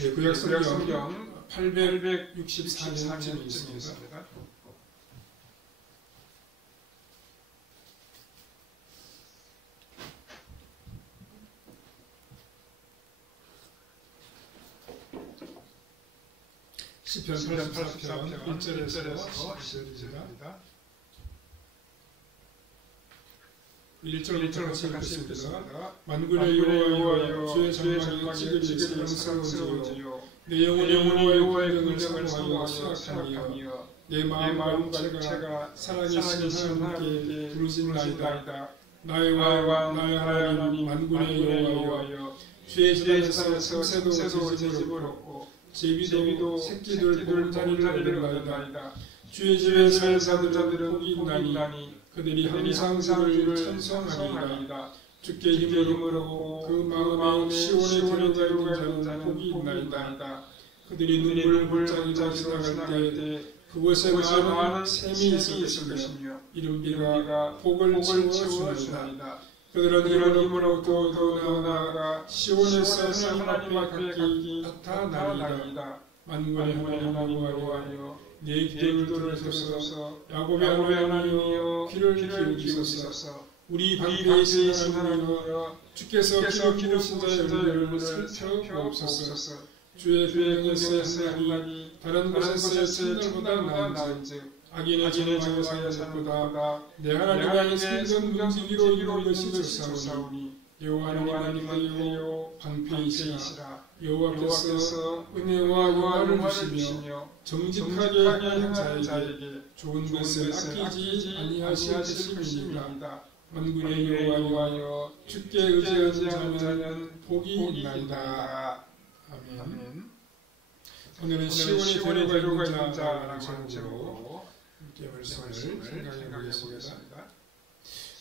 예, 구약성경 864년쯤에 있습니다. 시편 84편 1절에서 10절입니다. 1절부터 같이 읽겠습니다. 만군의 여호와여 주의 전망이 지극히 영광스러운지요 내 영혼이 여호와의 긍정을 사모하여 생각하며 내 마음과 육체가 살아계신 하나님께 부르짖나이다. 나의 왕 나의 하나님 만군의 여호와여 주의 재단에서 참새도 제집을 얻고 제비도 새끼들 보는 자리를 얻는다이다. 주의 집에 사는 자들은 복이 있나니 그들이 항상 주를 찬송하리이다. 주께 힘을 얻고 그 마음에 시온에 데려가는 자는 복이 있나이다. 그들이 눈물을 골짜기로 지나갈 때 그곳에 많은 샘이 있을 것이며 이른비가 복을 채워주나이다. 그들은 힘을 얻고 더 나아가 시온에서 하나님 앞에 각기 나타나리이다. 만군의 하나님 여호와여 내 귀를 들으소서. 야곱의 하나님이여 귀를 기울이소서. 우리 방패에 있으신 하나님이여 주께서 귀를 부으신 자의 얼굴을 살펴보옵소서. 주의 공경에서 하나님 다른 곳에서의 천달보다 나은즉 악인의 정황의 산보다 내 하나님의 생전 문지기로 이룬 것이 좋사오니 여호와 하나님께요 방패이시라. 여호와께서 은혜와 영화를 주시며 정직하게 하는 자에게 좋은 것을 아끼지 아니하실 것임이니이다. 만군의 여호와여 주께 의지하는 자는 복이 있나이다. 아멘. 오늘은 시온에 데려가 있는 자라는 제목으로 함께 말씀을 생각해 보겠습니다.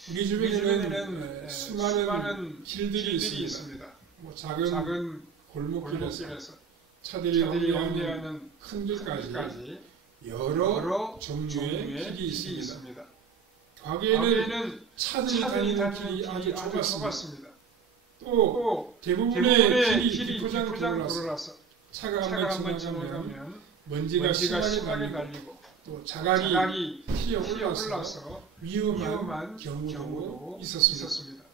우리 주변에는 수많은 길들이 있습니다. 작은 골목길에서 차들이 경계하는 큰 길까지 여러 종류의 길이 있습니다. 과거에는 차들이 다니는 길이 아주 좁았습니다. 또 대부분의 길이 포장으로 돌아서 차가 한번 지나가면 먼지가 심하게 날리고 또 자갈이 튀어 올라서 위험한 경우도 있었습니다.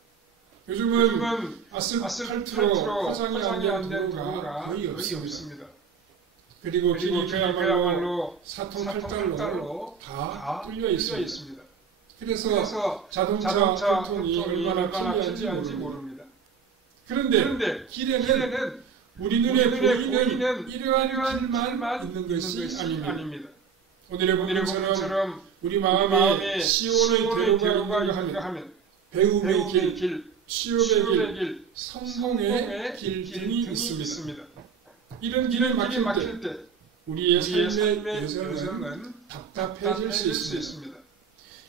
요즘은 아스팔트로 포장이 안 된 도로가 거의 없습니다. 그리고 길이 그야말로 사통팔달로 다 뚫려 있습니다. 그래서 자동차 교통이 얼마나 편리한지 모릅니다. 그런데 길에는 우리 눈에 보이는 이러한 길만 있는 것이 아닙니다. 오늘의 본문처럼 우리 마음에 시온을 데려가려 하면 배움의 길, 취업의 길, 성공의 길 등이 있습니다. 이런 길을 막힐 때 우리의 삶의 여정은 답답해질 수 있습니다.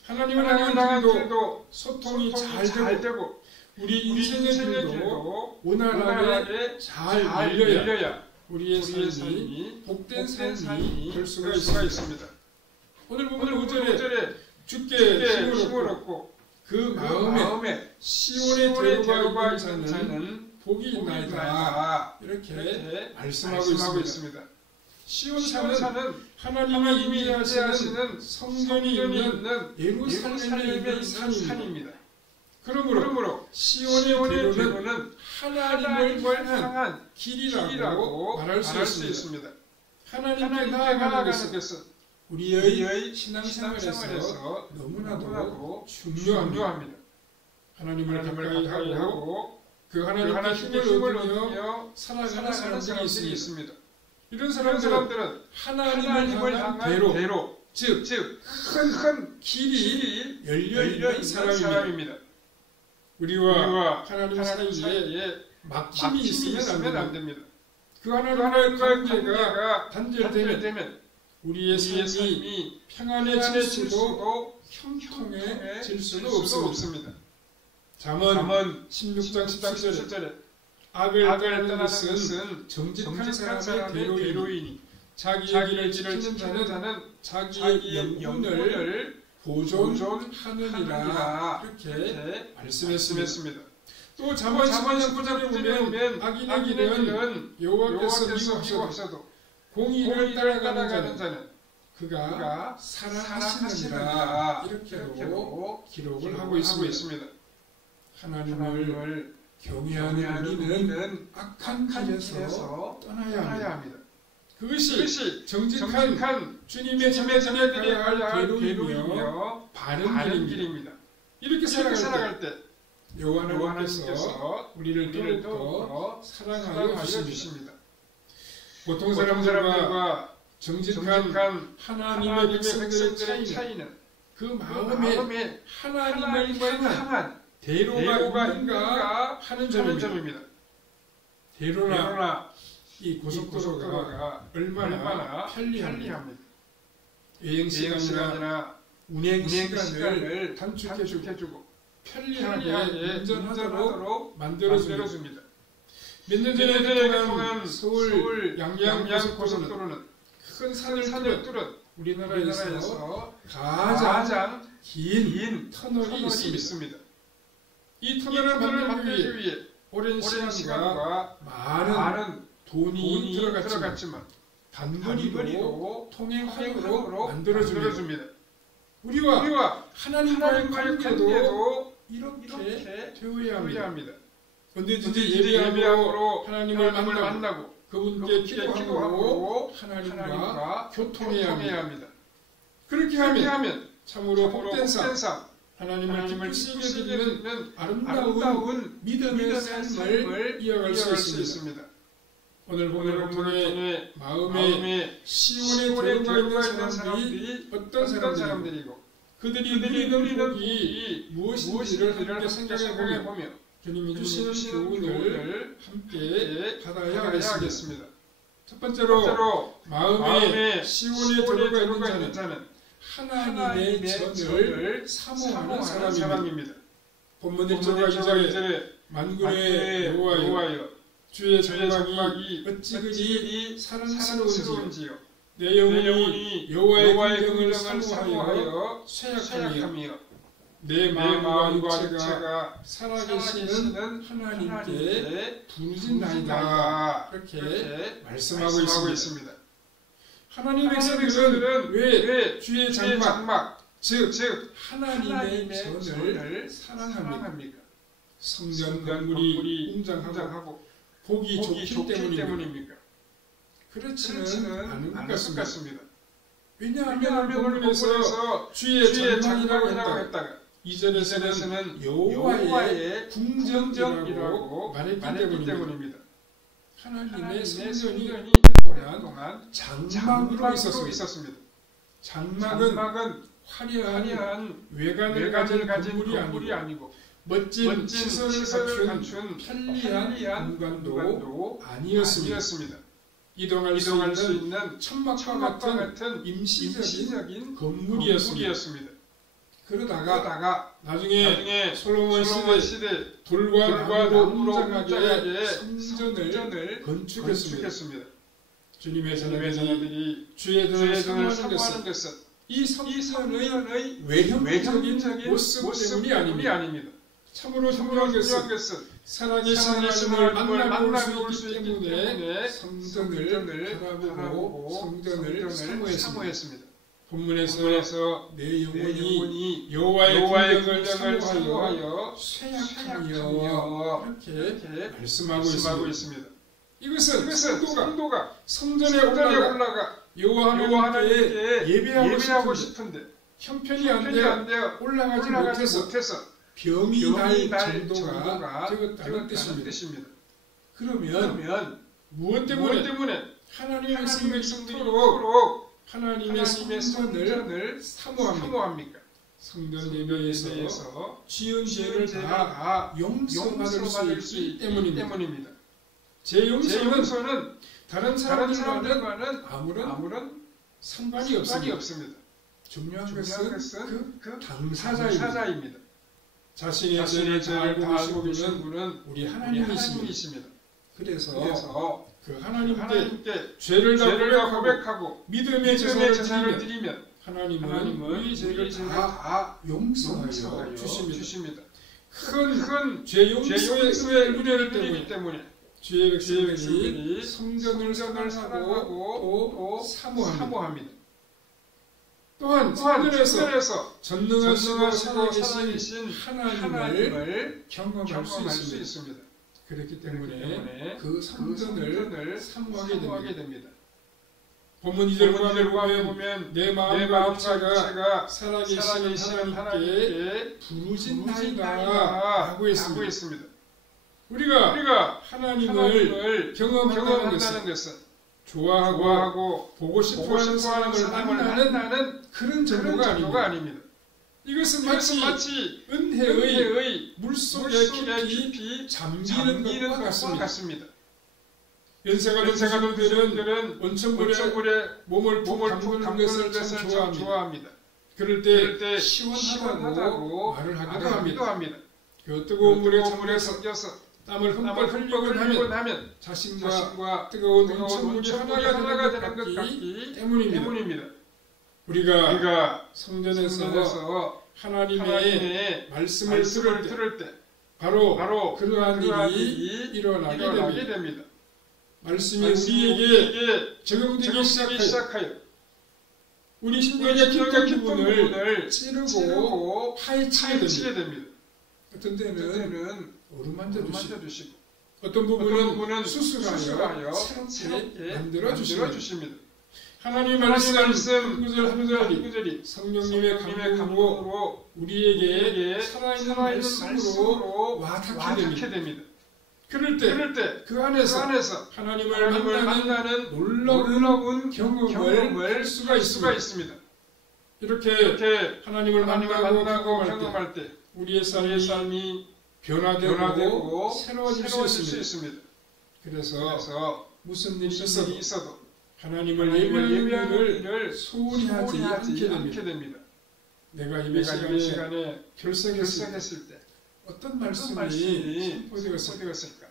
하나님을 향한 길도 소통이 잘 되고 우리 인생의 길도 원활하게 잘 열려야 우리의 삶이 복된 삶이 될 수가 있습니다. 오늘 보면 5절에 주께 힘을 얻고 그 마음에 시온에 데려가 있는 자는 복이 있나이다. 이렇게 말씀하고 있습니다. 시온산은 하나님이 임재하시는 성전이 있는 예루살렘에 있는 산입니다. 그러므로 시온의 대로는 하나님을 향한 길이라고 말할 수 있습니다. 하나님께 나아가는 것은 우리의 신앙생활에서 너무나도 중요합니다. 하나님을 가까이 하고 그 하나님께 힘을 얻으며 살아가는 사람들이 있습니다. 이런 사람들은 하나님을 향한 대로 즉 큰 길이 열려있는 사람입니다. 우리와 하나님 사이에 막힘이 있으면 안 됩니다. 그 하나님과의 관계가 단절되면 우리의 삶이 평안해질 수도 형통해질 수도 없습니다. 잠언 16장 17절에 악을 떠나는 것은 정직한 사람의 대로이니 자기의 길을 지키는 자는 자기의 영혼을 보존하느니라. 이렇게 말씀했습니다. 또 잠언 19장에 보면 악인의 길은 여호와께서 미워하셔도 공의를 따라가는 자는 그가 살아가시느니라 이렇게도 기록을 하고 있습니다. 하나님을 경외하는 우리는 악한 길에서 떠나야 합니다. 그것이 정직한 주님의 자녀들이 할 계명이며 바른 길입니다. 이렇게 살아갈 때 여호와 하나님께서 우리를 더욱더 사랑하여 주십니다. 보통 사람들과 정직한 하나님의 백성들의 차이는 그 마음에 하나님을 향한 대로가 있는가 하는 점입니다. 대로나 이 고속도로가 얼마나 편리합니다. 여행 시간이나 운행 시간을 단축해주고 편리하게 운전하도록 만들어줍니다. 몇 년 전에 동안 서울 양양 고속도로는 큰 산을 뚫은 우리나라에서 가장 긴 터널이 있습니다. 이 터널을 만들기 위해 오랜 시간과 많은 돈이 들어갔지만 단거리로 통행하도록 만들어줍니다. 우리와 하나님과의 관계도 이렇게 되어야 합니다. 언제든지 예배함으로 하나님을 만나고 그분께 기도하고 하나님과 교통해야 합니다. 그렇게 하면 참으로 복된 삶, 하나님을 기쁘시게 드리는 아름다운 믿음의 삶을 이어갈 수 있습니다. 오늘 본문을 통해 마음에 시온에 들어가 있는 사람들이 어떤 사람들이고 그들이 누리는 복이 무엇인지를 함께 생각해보며 주님이 주시는 교훈을 함께 받아야 하겠습니다. 첫 번째로 마음에 시온에 들어가 있는 자는 하나님의 전을 사모하는 사람입니다. 본문 1절과 2절에 만군의 여호와여 주의 장막이 어찌 그리 사랑스러운지요 내 영혼이 여호와의 긍휼을 사모하여 쇠약하며 내 마음과 육체가 살아계시는 하나님께 부르짖나이다 이렇게 말씀하고 있습니다. 하나님의 백성들은 왜 주의 장막 즉 하나님의 전을 사랑합니까? 성전 건물이 웅장하고 보기 좋기 때문입니까? 그렇지는 않은 것 같습니다. 왜냐하면 본문에서 주의 장막이라고 했다가 2절에서는 여호와의 궁정이라고 말했기 때문입니다. 하나님의 성전이 오랫동안 장막으로 있었습니다. 장막은 화려한 외관을 가진 건물이 아니고 멋진 시설을 갖춘 편리한 공간도 아니었습니다. 이동할 수 있는 천막과 같은 임시적인 건물이었습니다. 그러다가 나중에 솔로몬 시대 돌과 나무로 웅장하게 성전을 건축했습니다. 주님의 자녀들이 주의 전을 사모하는 것은 이 성전의 외형적인 모습 때문이 아닙니다. 참으로 중요한 것은 살아계신 하나님을 만나볼 수 있기 때문에 성전을 바라보고 성전을 사모했습니다. 본문에서 내 영혼이 여호와의 긍정을 사모하여 쇠약하며 이렇게 말씀하고 있습니다. 이것은 성도가 성전에 올라가 여호와 하나님께 예배하고 싶은데 형편이 안 되어 올라가지 못해서 병이 날 정도가 되었다는 뜻입니다. 그러면 무엇 때문에 하나님의 백성들이 하나님의 성전을 사모합니까? 성전 예배에서 지은 죄를 다 용서받을 수 있기 때문입니다. 제 용서는 다른 사람들과는 아무런 상관이 없습니다. 중요한 것은 그 당사자입니다. 자신의 죄를 다 알고 계신 분은 우리 하나님이십니다. 그래서 그 하나님께 죄를 다 고백하고 믿음의 제사를 드리면 하나님은 우리 죄를 다 용서하여 주십니다. 큰 죄 용서의 은혜를 누리기 때문에 주의 백성들이 성전을 사랑하고 또 사모합니다. 또한 성전에서 전능하시고 살아계신 하나님을 경험할 수 있습니다. 그렇기 때문에 그 성전을 사모하게 됩니다. 본문 2절과 보면 내 마음과 육체가 살아계신 하나님께 부르짖나이다 라고 했습니다. 우리가 하나님을 경험한다는 것은 좋아하고 보고 싶어하는 사람을 만나는 그런 정도가 아닙니다. 이것은 마치 은혜의 물속에 깊이 잠기는 것과 같습니다. 연세가 든 들은 온천물에 몸을 푹 담그는 것을 참 좋아합니다. 그럴 때 시원하다고 말을 하기도 합니다. 그 뜨거운 물에 잠겨서 땀을 흠뻑 흘리고 나면 자신과 뜨거운 온천물이 하나가 되는 것 같기 때문입니다. 우리가 성전에서 하나님의 말씀을 들을 때 바로 그러한 일이 일어나게 됩니다. 말씀이 우리에게 적용되기 시작하여 우리 심령의 깊은 기분을 찌르고 파헤치게 됩니다. 어떤 때는 어루만져 주시고 어떤 부분은 수술하여 새롭게 만들어 주십니다. 하나님의 말씀 한 구절이 성령님의 감동으로 우리에게 살아있는 말씀으로 와닿게 됩니다. 그럴 때 그 안에서 하나님을 만나는 놀라운 경험을 할 수가 있습니다. 이렇게 하나님을 만나고 경험할 때 우리의 삶이 변화되고 새로워질 수 있습니다. 그래서 무슨 일이 있어도 하나님을 예배하는 일을 소홀히 하지 않게 됩니다. 내가 예배 시간에 결석했을 때 어떤 말씀이 선포되었을까?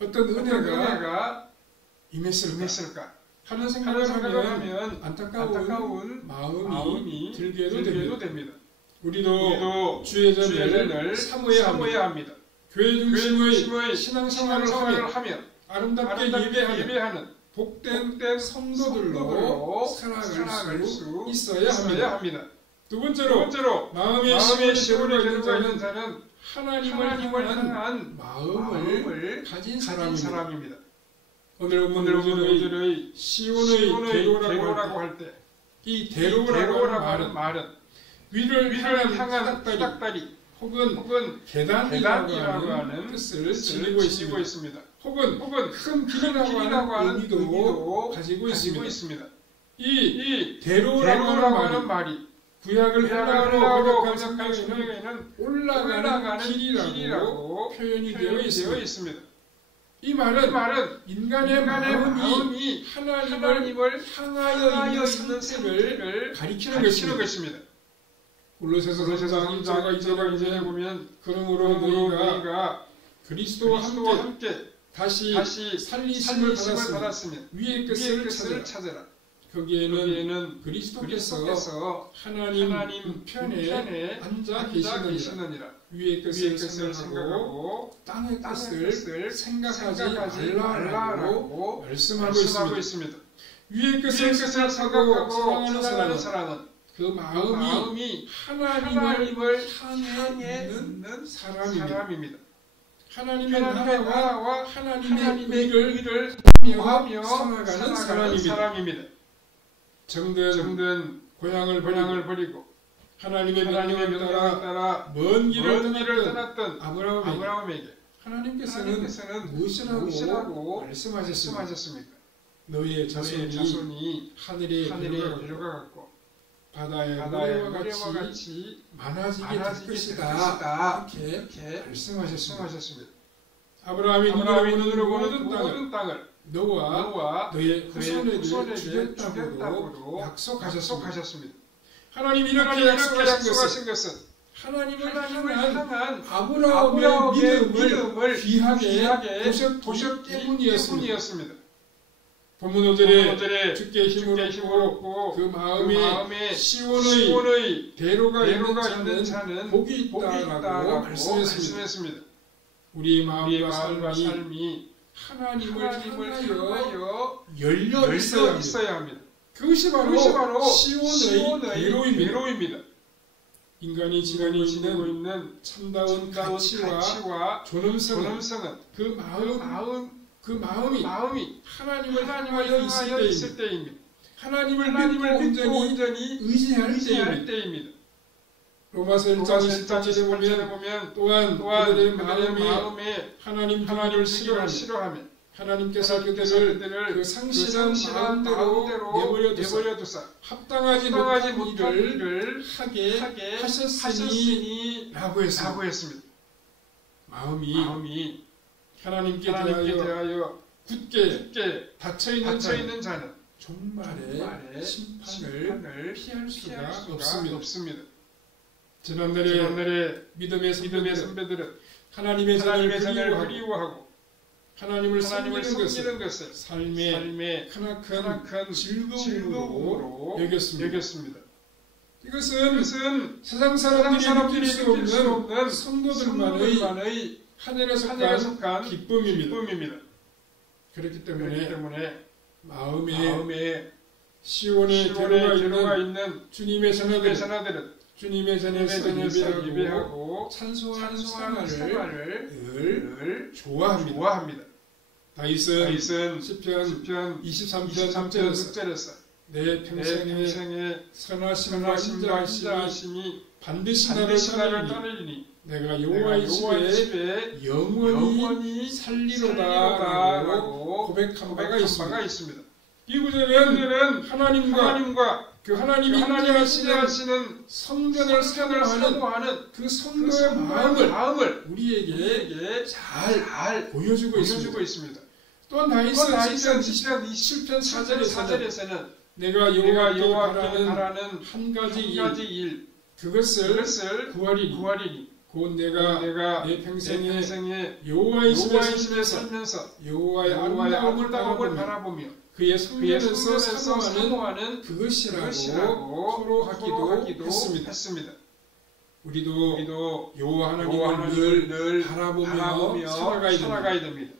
어떤 은혜가 임했을까? 하는 생각을 하면 안타까운 마음이 들게도 됩니다. 우리도 주의 전을 사모해야 합니다. 교회 중심의 신앙생활을 하며 아름답게 예배하는 복된 성도들로 살아갈 수 있어야 합니다. 두 번째로 마음의 시온을 견고한 자는 하나님을 향한 마음을 가진 사람입니다. 오늘 본문의 시온의 대로라고 할 때 이 대로라는 말은 위를 향한 푸닥다리 혹은 계단이라고 하는 뜻을 지니고 있습니다. 혹은 큰 길이라고 하는 의미도 가지고 있습니다. 이 대로라고 하는 말이 구약을 해석하고 번역한 성경에는 올라가는 길이라고 표현이 되어 있습니다. 이 말은 인간의 마음이 하나님을 향하여 있는 상태를 가리키는 것입니다. 골로새서 4장 1절과 2절에 보면 그러므로 너희가 그리스도와 함께 다시 살리심을 받았으면 위의 것을 찾아라. 거기에는 그리스도께서 하나님 편에 앉아 계시느니라. 위의 것을 생각하고 땅의 것을 생각하지 말라라고 말씀하고 있습니다. 위의 것을 생각하고 사랑하는 사람은 그 마음이 하나님을 향해 있는 사람입니다. 하나님의 나라와 하나님의 의를 하며 살아가는 사람입니다. 정든 고향을 버리고 하나님의 명령을 따라 먼 길을 떠났던 아브라함에게 하나님께서는 무엇이라고 말씀하셨습니까? 너희의 자손이 하늘에 들어가고 바다의 모래와 같이 많아지게 될 것이다. 이렇게 말씀하셨습니다. 아브라함이 눈으로 보는 모든 땅을 너와 너의 후손에게 주겠다고도 약속하셨습니다. 하나님이 이렇게 약속하신 것은 하나님을 향한 아브라함의 믿음을 귀하게 보셨기 때문이었습니다. 본문 5절에 주께 힘을 얻고 그 마음에 시온의 대로가 있는 자는 복이 있다라고 말씀했습니다. 우리 마음과 삶이 하나님을 향하여 열려 있어야 합니다. 그것이 바로 시온의 대로입니다. 인간이 지니고 있는 참다운 가치와 존엄성은 그 마음이 하나님을 향하여 있을 때입니다. 하나님을 믿고 온전히 의지할 때입니다. 로마서 1장 28절에 보면 또한 그들의 마음에 하나님을 싫어하며 하나님께서 그들을 그 상실한 마음대로 내버려두사 합당하지 못한 일을 하게 하셨으니 라고 했습니다. 마음이 하나님께 대하여 굳게 닫혀있는 자는 종말의 심판을 피할 수가 없습니다. 지난날에 믿음의 선배들은 하나님의 자녀를 그리워하고 하나님을 섬기는 것을 삶의 크나큰 즐거움으로 여겼습니다. 이것은 세상 사람들이 느낄 수 없는 성도들만의 하늘에 속한 기쁨입니다. 그렇기 때문에 마음에 시온의 대로가 있는 주님의 자녀들은 주님의 전에서 예배하고 찬송하는 생활을 늘 좋아합니다. 다윗은 시편 23편 3절에서 내 평생에 선하심과 인자하심이 반드시 나를 따르리니 내가 여호와의 집에 영원히 살리로다라고 고백한 바가 있습니다. 이 구절은 하나님과 그 하나님이 인도하시는 성전을 사모하는 그 성도의 마음을 우리에게 잘 보여주고 있습니다. 또한 다윗은 시편 27편 4절에서는 내가 여호와께 바라는 한 가지 일 그것을 구하리니 곧 내가 내 평생에 여호와의 집에 살면서 여호와의 아름다움을 바라보며 그의 성전에서 사모하는 그것이라고 서로 하기도 했습니다. 우리도 여호와 하나님을 늘 바라보며 살아가야 됩니다.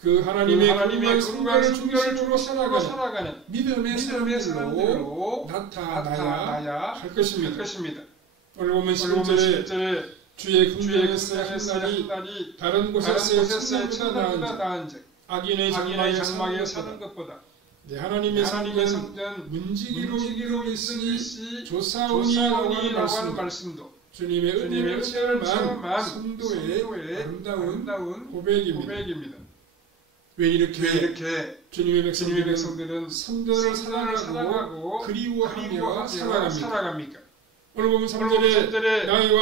그 하나님의 성전을 중심으로 살아가는 믿음의 사람들로 나타나야 할 것입니다. 오늘 보면 11절에 주의 긍휼에서 한 날이 다른 곳에서의 천당보다 나은즉 악인의 장막에 사는 것보다 내 하나님의 성전 문지기로 있으니 조사오니라고 하는 말씀도 주님의 은혜를 체험한 성도의 아름다운 고백입니다. 왜 이렇게 주님의 백성들은 성전을 사랑하고 그리워하며 살아갑니까? 오늘 보면 3절에 나의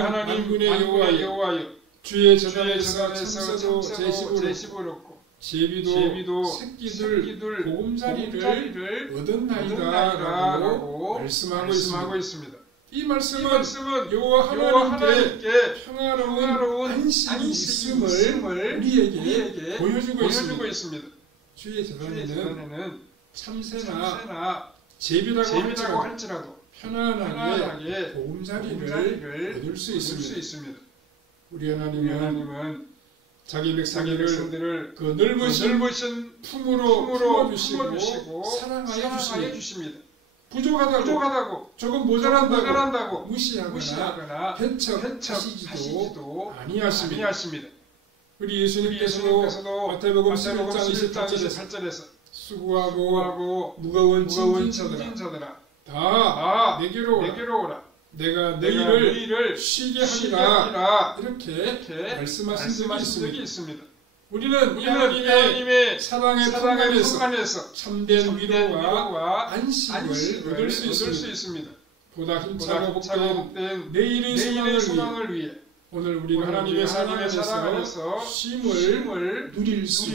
하나님 군의 여호와여 주의 전에서 참새도 제십을 얻고 제비도 새끼들 보금자리를 얻었나이다라고 말씀하고 있습니다. 이 말씀은 여호와 하나님께 평화로운 안식이 있음을 우리에게 보여주고 있습니다. 주의 재단에는 참새나 제비라고 할지라도 편안하게 보금자리를 얻을 수 있습니다. 우리 하나님은 자기 백성들을 그 넓으신 품으로 품어주시고 사랑하여 주십니다. 부족하다고 조금 모자란다고 무시하거나 배척하시지도 아니하십니다. 우리 예수님께서도 마태복음 11장 28절에서 수고하고 무거운 짐진 자들아 다 내게로 오라. 내가 너희를 쉬게 하리라. 이렇게 말씀하신 적이 있습니다. 우리는 하나님의 사랑의 풍만에서 참된 위로와 안식을 얻을 수 있습니다. 보다 힘차고 복된 내일의 소망을 위해 오늘 우리가 하나님의 사랑에서 쉼을 누릴 수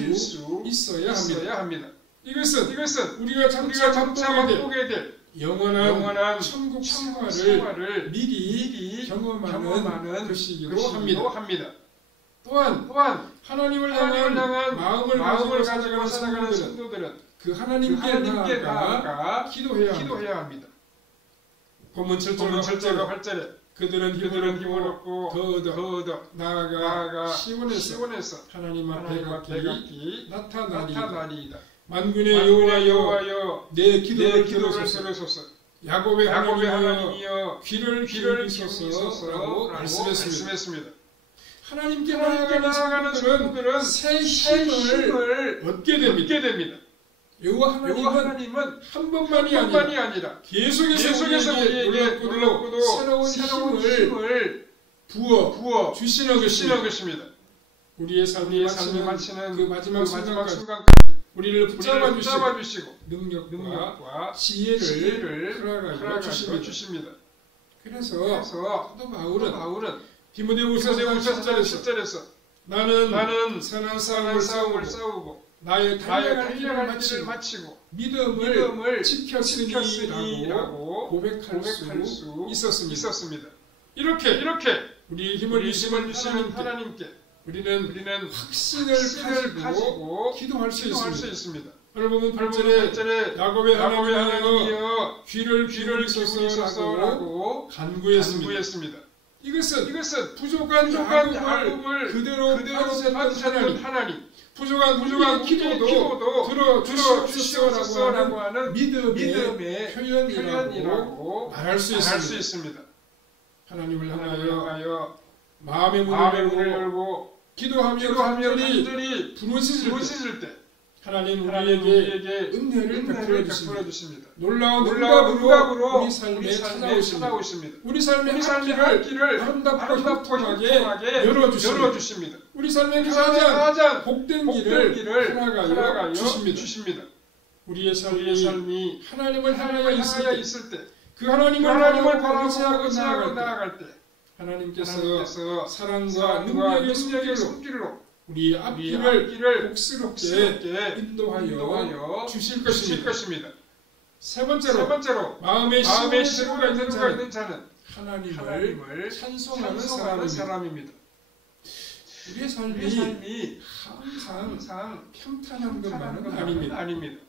있어야 합니다. 이것은 우리가 장차 보게 될 영원한 천국 생활을 미리 경험하는 것이기도 합니다. 또한 하나님을 향한 마음을 가지고 살아가는 성도들은 그 하나님께 나아가 기도해야 합니다. 본문 7절과 8절에 그들은 힘을 얻고 더 얻어 나아가 시온에서 하나님 앞에 각기 나타나리이다. 만군의 여호와여 내 기도를 들으소서. 야곱의 하나님이여 귀를 기울이소서라고 말씀했습니다. 하나님께 나아가는 성도들은 새 힘을 얻게 됩니다. 여호와 하나님은 한 번만이 아니라 계속해서 우리에게 놀랍고도 새로운 힘을 부어 주시는 것입니다. 우리의 삶이 마치는 그 마지막 순간까지 우리를 붙잡아 주시고 능력과 지혜를 허락하여 주십니다. 그래서 사도 바울은 디모데후서 10절에서 나는 선한 싸움을 싸우고 나의 달려갈 길을 마치고 믿음을 지켰으니라고 고백할 수 있었습니다. 이렇게 우리 힘을 주시는 하나님께 우리는 확신을 가지고 기도할 수 있습니다. 오늘 보면 8절에 야곱의 하나님이여 귀를 기울이소서라고 간구했습니다. 이것은 부족한 야곱을 그대로 받으셨던 하나님, 부족한 기도도 들어주시옵소서라고 하는 믿음의 표현이라고 말할 수 있습니다. 하나님을 향하여 마음의 문을 열고 기도하며 간절히 부르짖을 때 하나님 우리에게 은혜를 베풀어 주십니다. 놀라운 응답으로 우리 삶에 찾아오십니다. 우리 삶의 할 길을 아름답고 협통하게 열어주십니다. 우리 삶의 가장 복된 길을 허락하여 주십니다. 우리의 삶이 하나님을 향하여 있을 때 그 하나님을 바라보고 나아갈 때 하나님께서 사랑과 능력의 손길로 우리 앞길을 복스럽게 인도하여 주실 것입니다. 세 번째로 마음의 시로가 있는 자는 하나님을 찬송하는 사람입니다. 우리의 삶이 항상 평탄한 것만은 아닙니다.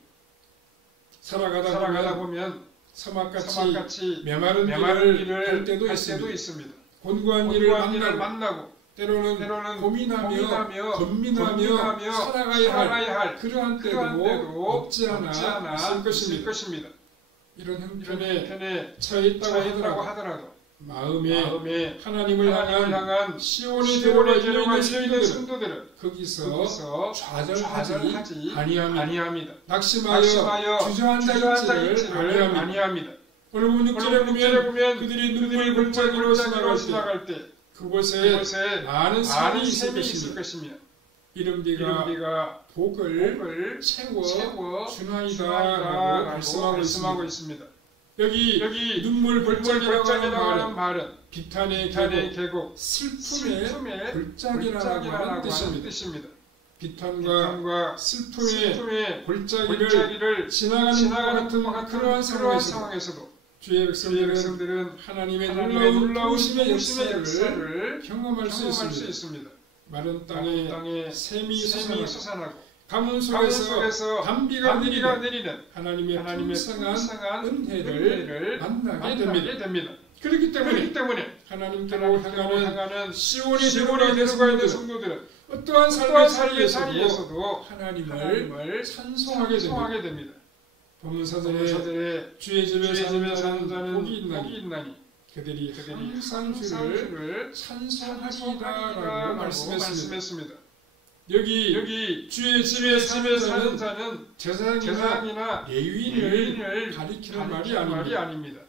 살아가다 보면 사막같이 메마른 길을 갈 때도 있습니다. 곤고한 길을 만나고 때로는 고민하며 건민하며 살아가야 할 그러한 때도 없지 않아 있을 것입니다. 이런 형편에 처해 있다고 하더라도 마음에 하나님을 향한 시온이 들어가 있는 성도들은 거기서 좌절하지 아니합니다. 낙심하여 주저앉아 있지를 아니합니다. 오늘 6절에 보면 그들이 눈물을 골짜기로 지나갈 때 그곳에 많은 샘이 있을 것이며 이름비가 복을 채워 주나이다라고 말씀하고 있습니다. 여기 눈물 골짜기라고 하는 말은 비탄의 계곡, 슬픔의 골짜기라고 하는 뜻입니다. 비탄과 슬픔의 골짜기를 지나가는 그러한 상황에서도 주의 백성들은 하나님의 놀라운 도우심의 역사를 경험할 수 있습니다. 마른 땅에 샘이 솟아나고 가뭄 속에서 단비가 내리는 하나님의 풍성한 은혜를 만나게 됩니다. 그렇기 때문에 하나님께로 향하는 시온이 들어가 있는 성도들은 어떠한 삶의 자리에서도 하나님을 찬송하게 됩니다. 본문 4절에 주의 집에 사는 자는 복이 있나니 그들이 항상 주를 찬송하리라고 말씀했습니다. 여기 주의 집에 사는 자는 제사장이나 레위인을 가리키는 말이 아닙니다.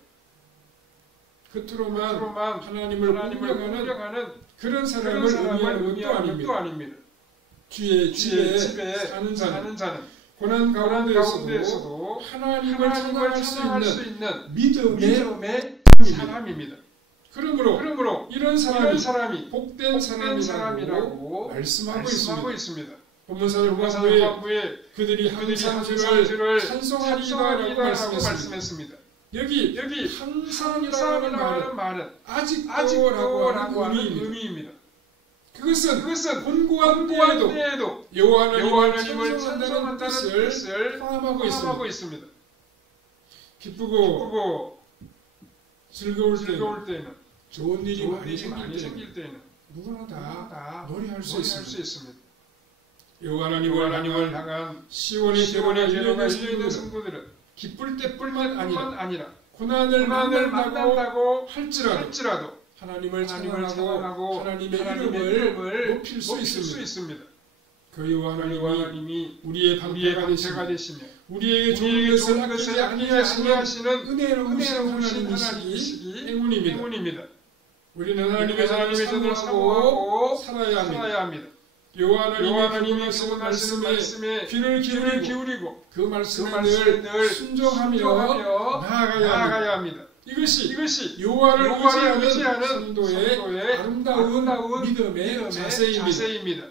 겉으로만 하나님을 공경하는 그런 사람을 의미하는 것도 아닙니다. 주의 집에 사는 자는 고난 가운데에서도 하나님을 찬양할 수 있는 믿음의 사람입니다. 그러므로 이런 사람이 복된 사람이라고 말씀하고 있습니다. 본문 4절 후에 그들이 항상 주를 찬송하리라고 말씀했습니다. 여기 항상이라는 말은 아직도라고 하는 의미입니다. 그것은 혼고한 때에도 여호와 하나님을 찬송한다는 뜻을 포함하고 있습니다. 기쁘고 즐거울 때는, 좋은 일이 많이 생길 때는 누구나 다 노래할 수 있습니다. 여호와 하나님을 향한 시온의 계로가 열려있는 성도들은 기쁠 때뿐만 아니라 고난을 만난다고 할지라도 하나님을 찬양하고 하나님의 이름을 높일 수 있습니다. 그 여호와 하나님이 우리의 방패가 되시며 우리에게 좋은 것을 아끼지 아니하시는 은혜로우신 하나님이시기 때문입니다. 우리는 하나님의 전을 사모하고 살아야 합니다. 여호와 하나님의 그 말씀에 귀를 기울이고 그 말씀에 늘 순종하며 나아가야 합니다. 이것이 여호와를 의지하는 성도의 아름다운 믿음의 자세입니다.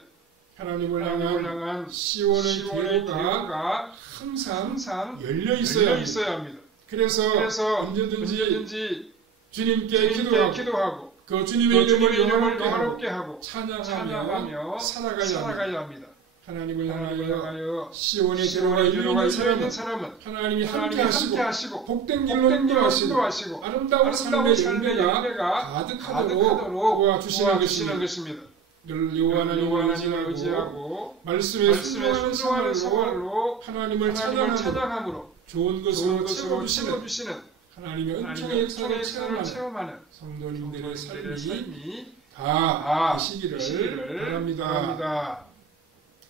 하나님을 향한 시온의 계로가 항상 열려 있어야 합니다. 그래서 언제든지 주님께 기도하고 그 주님의 이름을 영화롭게 하고 찬양하며 살아가야 합니다. 하나님을 향하여 시온의 계로가 있는 사람은 하나님이 함께 하시고 복된 길로 인도하시고 아름다운 삶의 열매가 가득하도록 도와주시는 것입니다. 늘 여호와 하나님을 의지하고 말씀에 순종하는 생활로 하나님을 찬양함으로 좋은 것으로 채워주시는 하나님의 은총의 역사를 체험하는 성도님들의 삶이 다 되시기를 바랍니다.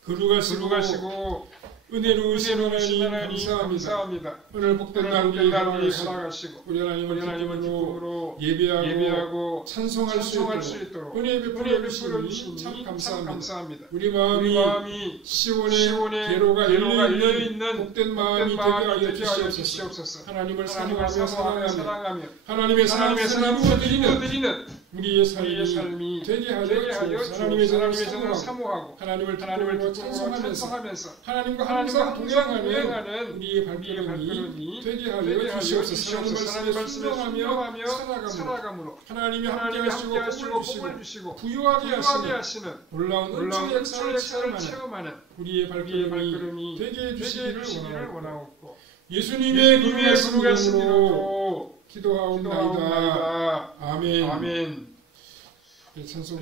거룩하시고 은혜로우신 하나님 감사합니다. 오늘 복된 날 우리 살아가시고 우리 하나님을 기쁨으로 예배하고 찬송할 수 있도록 은혜 베풀어 주시니 참 감사합니다. 우리 마음이 시온의 계로가 열려있는 복된 마음이 되게 하여 주시옵소서. 하나님을 사랑하며 하나님의 사랑을 이루어드리는 우리의 삶이 되게 하여 하나님의 전을 사모하고 하나님을 찬송하면서 하나님과 항상 동행하는 우리의 발걸음이 되게 하여 주시옵소서. 하나님 말씀에 순종하며 살아감으로 하나님이 함께 하시고 복을 주시고 부유하게 하시는 놀라운 은총의 역사를 체험하는 우리의 발걸음이 되게 해주시기를 원하옵고 예수님의 거룩하신 이름으로 기도하옵나이다. 아멘. 찬송